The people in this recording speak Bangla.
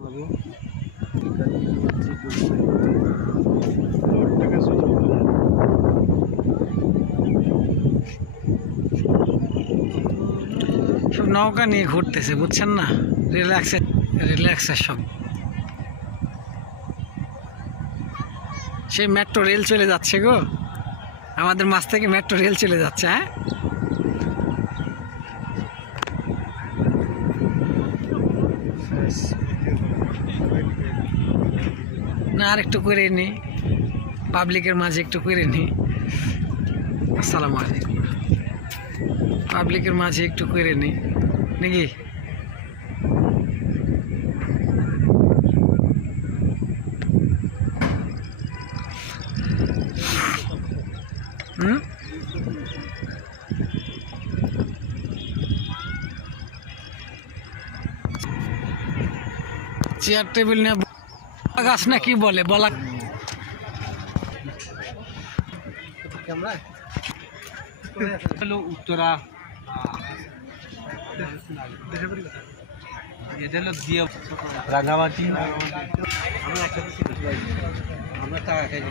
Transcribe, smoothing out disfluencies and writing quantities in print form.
বাবু টাকা সব নৌকা নিয়ে ঘুরতেছে, বুঝছেন না? রিল্যাক্সের সব। সেই মেট্রো রেল চলে যাচ্ছে গো, আমাদের মাছ থেকে মেট্রো রেল চলে যাচ্ছে। হ্যাঁ, না আর একটু করে নি, পাবলিকের মাঝে একটু করে নি। আসসালামু আলাইকুম। পাবলিকের মাঝে একটু করে নি নাকি? চেয়ার টেবিল নিয়ে গাছ না কি বলে বলা, উত্তরা রাঙ্গামাটি আমরা টাকা খাই।